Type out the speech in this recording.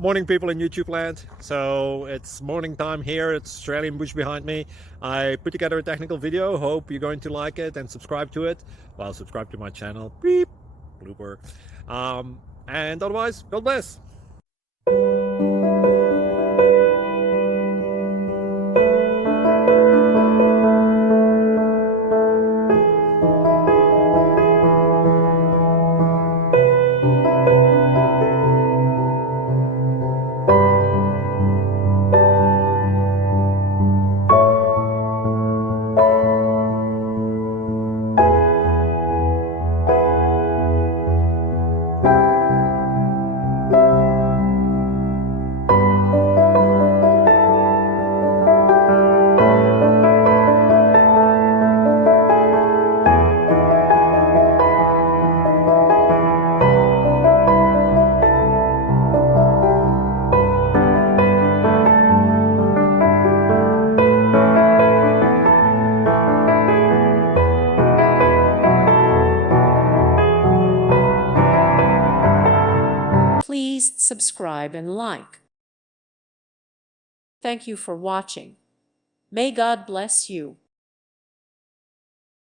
Morning, people in YouTube land. So it's morning time here. It's Australian bush behind me. I put together a technical video. Hope you're going to like it and subscribe to it. Well, subscribe to my channel. Beep. Blooper. And otherwise, God bless. Please subscribe and like. Thank you for watching. May God bless you.